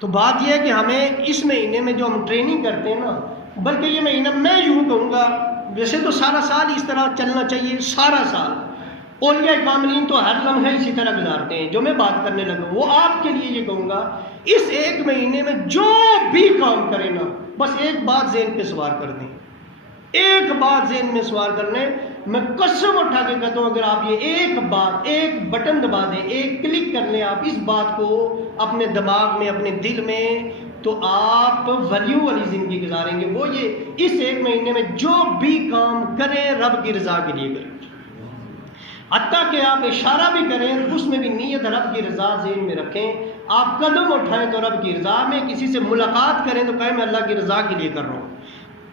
تو بات یہ ہے کہ ہمیں اس مہینے میں جو ہم ٹریننگ کرتے ہیں نا، بلکہ یہ مہینہ میں یوں کہوں گا، ویسے تو سارا سال اس طرح چلنا چاہیے، سارا سال اولیاء کاملین تو ہر لمحہ اسی طرح گزارتے ہیں. جو میں بات کرنے لگا وہ آپ کے لیے یہ کہوں گا، اس ایک مہینے میں جو بھی کام کریں نا، بس ایک بات ذہن پہ سوار کر دیں، ایک بات ذہن میں سوار کر لیں. میں قسم اٹھا کے کہتا ہوں، اگر آپ یہ ایک بات، ایک بٹن دبا دیں، ایک کلک کر لیں آپ اس بات کو اپنے دماغ میں، اپنے دل میں، تو آپ ویلیو والی زندگی گزاریں گے. وہ یہ اس ایک مہینے میں جو بھی کام کریں رب کی رضا کے لیے کریں، حتیٰ کہ آپ اشارہ بھی کریں اس میں بھی نیت رب کی رضا ذہن میں رکھیں. آپ قدم اٹھائیں تو رب کی رضا میں، کسی سے ملاقات کریں تو کہیں میں اللہ کی رضا کے لیے کر رہا ہوں.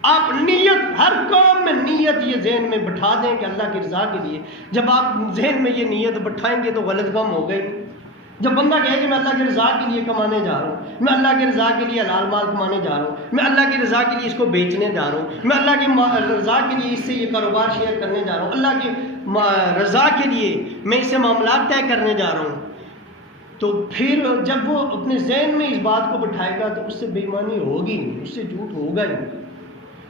آپ نیت، ہر کام میں نیت یہ ذہن میں بٹھا دیں کہ اللہ کی رضا کے لیے. جب آپ ذہن میں یہ نیت بٹھائیں گے تو غلط کام ہو گئی. جب بندہ کہے کہ میں اللہ کی رضا کے لیے کمانے جا رہا ہوں، میں اللہ کی رضا کے لیے حلال مال کمانے جا رہا ہوں، میں اللہ کی رضا کے لیے اس کو بیچنے جا رہا ہوں، میں اللہ کی رضا کے لیے اس سے یہ کاروبار شیئر کرنے جا رہا ہوں، اللہ کی رضا کے لیے میں اس سے معاملات طے کرنے جا رہا ہوں، تو پھر جب وہ اپنے ذہن میں اس بات کو بٹھائے گا تو اس سے بے ایمانی ہوگی نہیں، اس سے جھوٹ ہوگا ہی نہیں.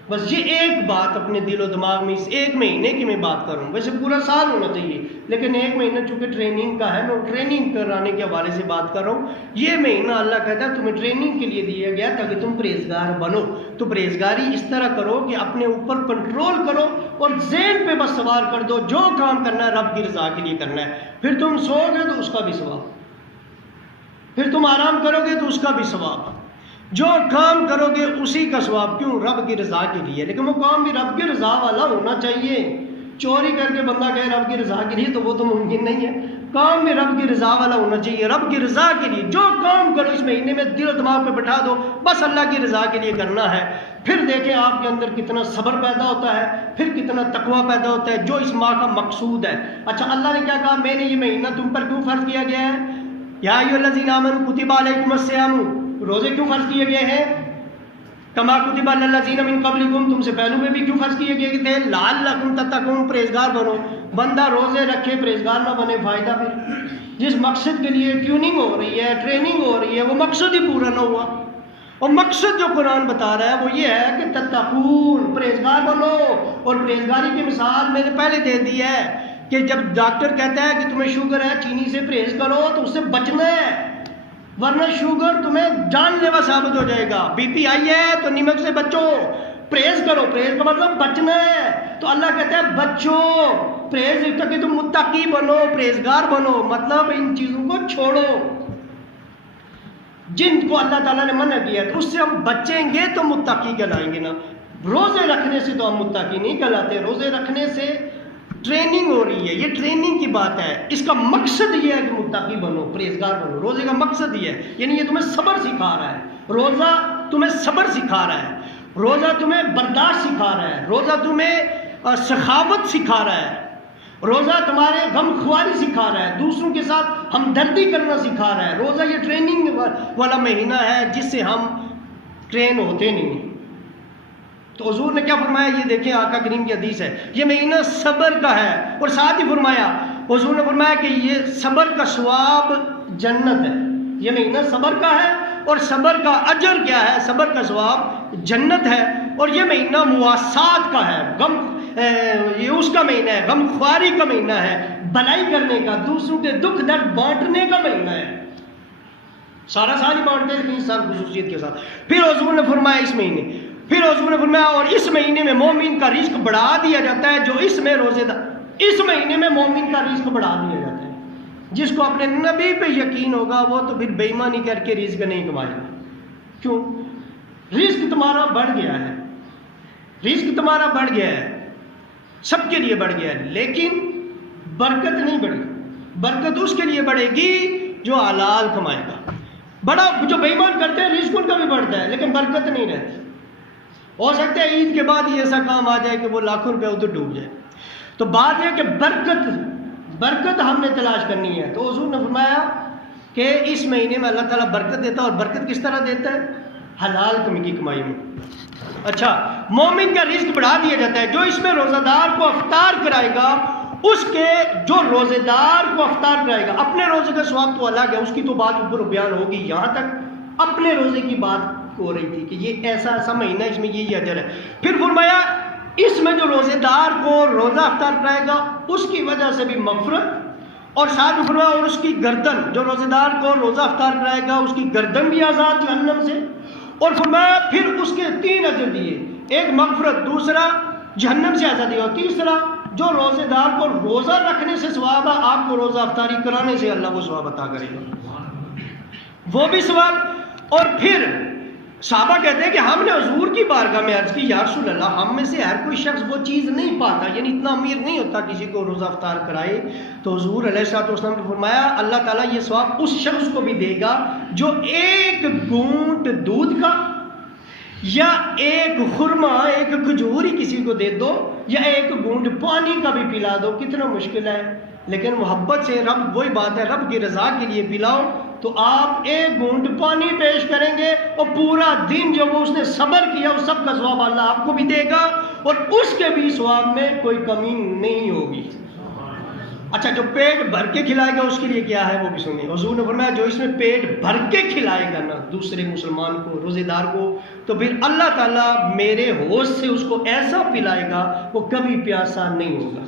بس یہ ایک بات اپنے دل و دماغ میں، اس ایک مہینے کی میں بات کروں، ویسے پورا سال ہونا چاہیے لیکن ایک مہینہ چونکہ ٹریننگ کا ہے، میں ٹریننگ کرانے کے حوالے سے بات کر رہا ہوں. یہ مہینہ اللہ کہتا ہے تمہیں ٹریننگ کے لیے دیا گیا تاکہ تم پرہیزگار بنو. تو پرہیزگاری اس طرح کرو کہ اپنے اوپر کنٹرول کرو اور ذہن پہ بس سوار کر دو، جو کام کرنا ہے رب کی رضا کے لیے کرنا ہے. پھر تم سو گے تو اس کا بھی ثواب، پھر تم آرام کرو گے تو اس کا بھی ثواب، جو کام کرو گے اسی کا ثواب. کیوں؟ رب کی رضا کے لیے. لیکن وہ کام بھی رب کی رضا والا ہونا چاہیے. چوری کر کے بندہ کہے رب کی رضا کے لیے تو وہ تو ممکن نہیں ہے. کام بھی رب کی رضا والا ہونا چاہیے، رب کی رضا کے لیے. جو کام کرو اس مہینے میں دل و دماغ پہ بٹھا دو بس اللہ کی رضا کے لیے کرنا ہے. پھر دیکھیں آپ کے اندر کتنا صبر پیدا ہوتا ہے، پھر کتنا تقویٰ پیدا ہوتا ہے، جو اس ماہ کا مقصود ہے. اچھا اللہ نے کیا کہا؟ میں نے یہ مہینہ تم پر کیوں فرض کیا گیا ہے؟ یا ایھا الذین آمنوا کتب علیکم الصیام، روزے کیوں فرض کیے گئے ہیں؟ کما کتب علی الذین من قبلکم، تم سے پہلو میں بھی کیوں فرض کیے گئے تھے؟ لعلکم تتقون، پرہیزگار بنو. بندہ روزے رکھے پرہیزگار نہ بنے، فائدہ پھر جس مقصد کے لیے ٹیوننگ ہو رہی ہے، ٹریننگ ہو رہی ہے، وہ مقصد ہی پورا نہ ہوا. اور مقصد جو قرآن بتا رہا ہے وہ یہ ہے کہ تتقون، پرہیزگار بنو. اور پرہیزگاری کی مثال میں نے پہلے دے دی ہے کہ جب ڈاکٹر کہتا ہے کہ تمہیں شوگر ہے، چینی سے پرہیز کرو، تو اس سے بچنا ہے، ورنہ شوگر تمہیں جان لیوا ثابت ہو جائے گا. بی پی آئی ہے تو نمک سے بچو، پرہیز کرو. پرہیز کا مطلب بچنا ہے. تو اللہ کہتا ہے بچو، پرہیز تاکہ تم متقی بنو، پرہیزگار بنو. مطلب ان چیزوں کو چھوڑو جن کو اللہ تعالیٰ نے منع کیا ہے، تو اس سے ہم بچیں گے تو متقی کہلائیں گے نا. روزے رکھنے سے تو ہم متقی نہیں کہلاتے. روزے رکھنے سے ٹریننگ ہو رہی ہے، یہ ٹریننگ کی بات ہے. اس کا مقصد یہ ہے کہ متقی بنو، پرہیزگار بنو. روزے کا مقصد یہ ہے، یعنی یہ تمہیں صبر سکھا رہا ہے. روزہ تمہیں صبر سکھا رہا ہے، روزہ تمہیں برداشت سکھا رہا ہے، روزہ تمہیں سخاوت سکھا رہا ہے، روزہ تمہارے غم خواری سکھا رہا ہے، دوسروں کے ساتھ ہمدردی کرنا سکھا رہا ہے. روزہ یہ ٹریننگ والا مہینہ ہے جس سے ہم ٹرین ہوتے نہیں. تو حضور نے کیا فرمایا؟ یہ دیکھیں آقا کریم کی حدیث ہے، یہ مہینہ صبر کا ہے. اور ساتھ ہی فرمایا، حضور نے فرمایا کہ یہ صبر کا ثواب جنت ہے. یہ مہینہ صبر کا ہے اور صبر کا اجر کیا ہے؟ صبر کا ثواب جنت ہے. اور یہ مہینہ مواسات کا ہے، یہ اس کا مہینہ ہے، غم خواری کا مہینہ ہے، بھلائی کرنے کا، دوسروں کے دکھ درد بانٹنے کا مہینہ ہے. سارا سال ہی بانٹتے ہیں، اس سال خصوصیت کے ساتھ. پھر حضور نے فرمایا اور اس مہینے میں مومن کا رزق بڑھا دیا جاتا ہے. جو اس میں روزے دار، اس مہینے میں مومن کا رزق بڑھا دیا جاتا ہے. جس کو اپنے نبی پہ یقین ہوگا وہ تو پھر بے ایمانی کر کے رزق نہیں کمائے گا. کیوں؟ رزق تمہارا بڑھ گیا ہے، رزق تمہارا بڑھ گیا ہے، سب کے لیے بڑھ گیا ہے، لیکن برکت نہیں بڑھے. برکت اس کے لیے بڑھے گی جو حلال کمائے گا. بڑا جو بے ایمان کرتے ہیں رزق ان کا بھی بڑھتا ہے لیکن برکت نہیں رہتی. ہو سکتا ہے عید کے بعد ہی ایسا کام آ جائے کہ وہ لاکھوں روپے ادھر ڈوب جائے. تو بات یہ کہ برکت ہم نے تلاش کرنی ہے. تو حضور نے فرمایا کہ اس مہینے میں اللہ تعالیٰ برکت دیتا ہے. اور برکت کس طرح دیتا ہے؟ حلال کی کمائی میں. اچھا، مومن کا رزق بڑھا دیا جاتا ہے. جو اس میں روزہ دار کو افطار کرائے گا، اس کے جو روزے دار کو افطار کرائے گا، اپنے روزے کا ثواب تو الگ ہے، اس کی تو بات اوپر بیان ہوگی. یہاں تک اپنے روزے کی بات ہو رہی تھی کہ یہ ایسا ایسا مہینہ، اس میں یہ اجر ہے. پھر فرمایا اس میں جو روزے دار کو روزہ افطار کرائے گا اس کی وجہ سے بھی مغفرت، اور ساتھ میں فرمایا اور اس کی گردن، جو روزے دار کو روزہ افطار کرائے گا اس کی گردن بھی آزاد جہنم سے. اور فرمایا پھر اس کے 3 اجر دیے، ایک مغفرت، دوسرا جہنم سے آزادی، اور تیسرا جو روزے دار کو روزہ رکھنے سے ثواب ہے آپ کو روزہ افطاری کرانے سے اللہ کو ثواب عطا کرے گا، وہ بھی ثواب. اور پھر صحابہ کہتے ہیں کہ ہم نے حضور کی بارگاہ میں عرض کی یا رسول اللہ ہم میں سے ہر کوئی شخص وہ چیز نہیں پاتا، یعنی اتنا امیر نہیں ہوتا کسی کو روزہ افطار کرائے. تو حضور علیہ الصلوۃ والسلام نے فرمایا اللہ تعالیٰ یہ ثواب اس شخص کو بھی دے گا جو ایک گھونٹ دودھ کا یا ایک خرما، ایک کھجور ہی کسی کو دے دو، یا ایک گھونٹ پانی کا بھی پلا دو. کتنا مشکل ہے، لیکن محبت سے رب، وہی بات ہے رب کی رضا کے لیے پلاؤ تو آپ ایک گھونٹ پانی پیش کریں گے اور پورا دن جو وہ اس نے صبر کیا اس سب کا ثواب اللہ آپ کو بھی دے گا، اور اس کے بھی ثواب میں کوئی کمی نہیں ہوگی. اچھا جو پیٹ بھر کے کھلائے گا اس کے لیے کیا ہے وہ بھی سنیں. حضور نے فرمایا جو اس میں پیٹ بھر کے کھلائے گا نا دوسرے مسلمان کو، روزے دار کو، تو پھر اللہ تعالیٰ میرے ہوش سے اس کو ایسا پلائے گا وہ کبھی پیاسا نہیں ہوگا.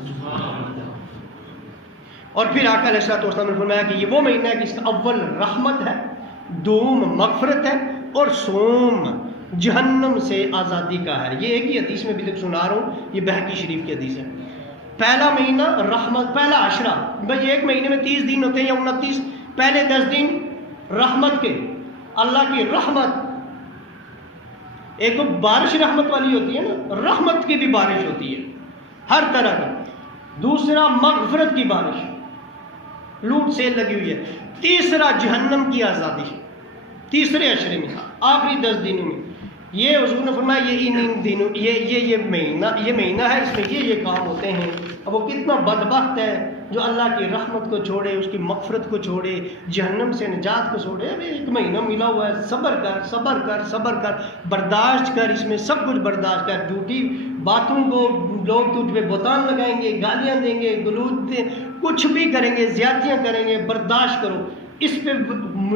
اور پھر آقا علیہ الصلوۃ والسلام نے فرمایا کہ یہ وہ مہینہ ہے کہ اس کا اول رحمت ہے، دوم مغفرت ہے، اور سوم جہنم سے آزادی کا ہے. یہ ایک ہی حدیث میں بھی تک سنا رہا ہوں، یہ بہقی شریف کی حدیث ہے. پہلا مہینہ رحمت، پہلا عشرہ، بھائی ایک مہینے میں 30 دن ہوتے ہیں یا 29، پہلے 10 دن رحمت کے، اللہ کی رحمت، ایک تو بارش رحمت والی ہوتی ہے نا، رحمت کی بھی بارش ہوتی ہے ہر طرح کی. دوسرا مغفرت کی بارش، لوٹ سیل لگی ہوئی ہے. تیسرا جہنم کی آزادی تیسرے عشرے میں، آخری 10 دنوں میں. یہ حضور نے فرمایا یہ ان دنوں یہ مہینہ ہے، اس میں یہ کام ہوتے ہیں. اب وہ کتنا بدبخت ہے جو اللہ کی رحمت کو چھوڑے، اس کی مغفرت کو چھوڑے، جہنم سے نجات کو چھوڑے. ابھی ایک مہینہ ملا ہوا ہے، صبر کر صبر کر صبر کر، برداشت کر، اس میں سب کچھ برداشت کر. جھوٹی باتوں کو لوگ تجھ پہ بہتان لگائیں گے، گالیاں دیں گے، گلوچ دیں، کچھ بھی کریں گے، زیادتیاں کریں گے، برداشت کرو. اس پہ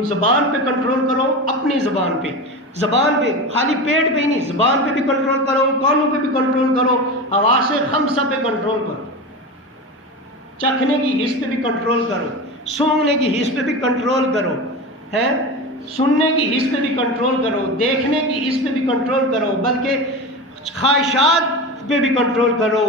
زبان پہ کنٹرول کرو، اپنی زبان پہ خالی پیٹ پہ ہی نہیں، زبان پہ بھی کنٹرول کرو، کانوں پہ بھی کنٹرول کرو، حواس خمسہ پہ کنٹرول کرو، چکھنے کی حس پہ بھی کنٹرول کرو، سونگنے کی حس پہ بھی کنٹرول کرو، ہے سننے کی حس پہ بھی کنٹرول کرو، دیکھنے کی حس پہ بھی کنٹرول کرو، بلکہ خواہشات پہ بھی کنٹرول کرو،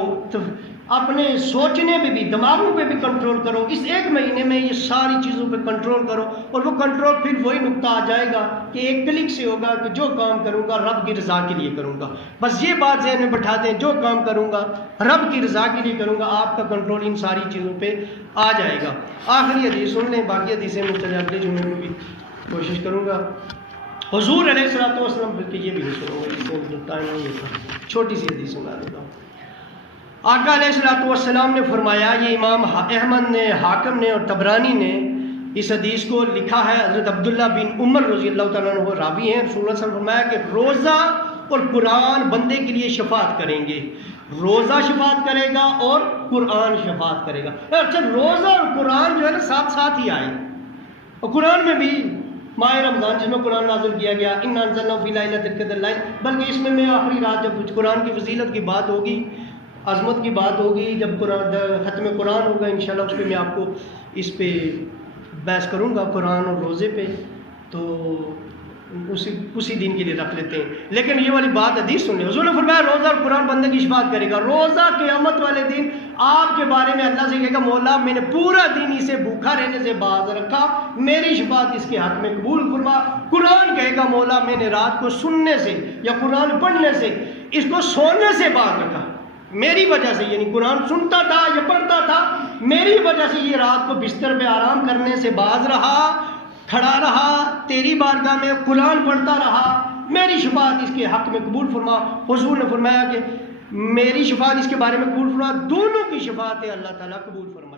اپنے سوچنے پہ بھی، دماغوں پہ بھی کنٹرول کرو. اس ایک مہینے میں یہ ساری چیزوں پہ کنٹرول کرو، اور وہ کنٹرول پھر وہی نقطہ آ جائے گا کہ ایک کلک سے ہوگا کہ جو کام کروں گا رب کی رضا کے لیے کروں گا. بس یہ بات ذہن میں بٹھا دیں، جو کام کروں گا رب کی رضا کے لیے کروں گا، آپ کا کنٹرول ان ساری چیزوں پہ آ جائے گا. آخری حدیث سن لیں، باقی حدیثیں مجھے اگلے جمعے میں بھی کوشش کروں گا. حضور علیہ الصلوۃ والسلام، بلکہ یہ بھی نہیں سنوں گا، اس میں ٹائم نہیں ہوتا، چھوٹی سی حدیث سنا دیتا ہوں. آقا علیہ الصلوۃ والسلام نے فرمایا، یہ امام احمد نے، حاکم نے اور طبرانی نے اس حدیث کو لکھا ہے. حضرت عبداللہ بن عمر رضی اللہ تعالیٰ عنہ راوی ہیں. رسول اللہ صلی اللہ علیہ وسلم نے فرمایا کہ روزہ اور قرآن بندے کے لیے شفاعت کریں گے. روزہ شفاعت کرے گا اور قرآن شفاعت کرے گا. اچھا روزہ اور قرآن جو ہے نا ساتھ ساتھ ہی آئے، اور قرآن میں بھی ماہ رمضان جس میں قرآن نازل کیا گیا، اِنَّا أَنزَلْنَاهُ فِي لَيْلَةِ الْقَدْرِ، بلکہ اس میں آخری رات جب قرآن کی فضیلت کی بات ہوگی، عظمت کی بات ہوگی، جب قرآن ختم قرآن ہوگا انشاءاللہ اس پہ میں آپ کو اس پہ بحث کروں گا قرآن اور روزے پہ، تو اسی دن کے لیے رکھ لیتے ہیں. لیکن یہ والی بات حدیث سن لیں. حضور نے فرمایا روزہ اور قرآن بندے کی شفاعت کرے گا. روزہ قیامت والے دن آپ کے بارے میں اللہ سے کہے گا مولا میں نے پورا دن اسے بھوکا رہنے سے باز رکھا، میری شفاعت اس کے حق میں قبول فرما. قرآن کہے گا مولا میں نے رات کو سننے سے یا قرآن پڑھنے سے اس کو سونے سے باز رکھا، میری وجہ سے، یعنی قرآن سنتا تھا یا پڑھتا تھا، میری وجہ سے یہ رات کو بستر پہ آرام کرنے سے باز رہا، کھڑا رہا، تیری بارگاہ میں قرآن پڑھتا رہا، میری شفاعت اس کے حق میں قبول فرما. حضور نے فرمایا کہ میری شفاعت اس کے بارے میں قبول فرما، دونوں کی شفاعت اللہ تعالیٰ قبول فرما.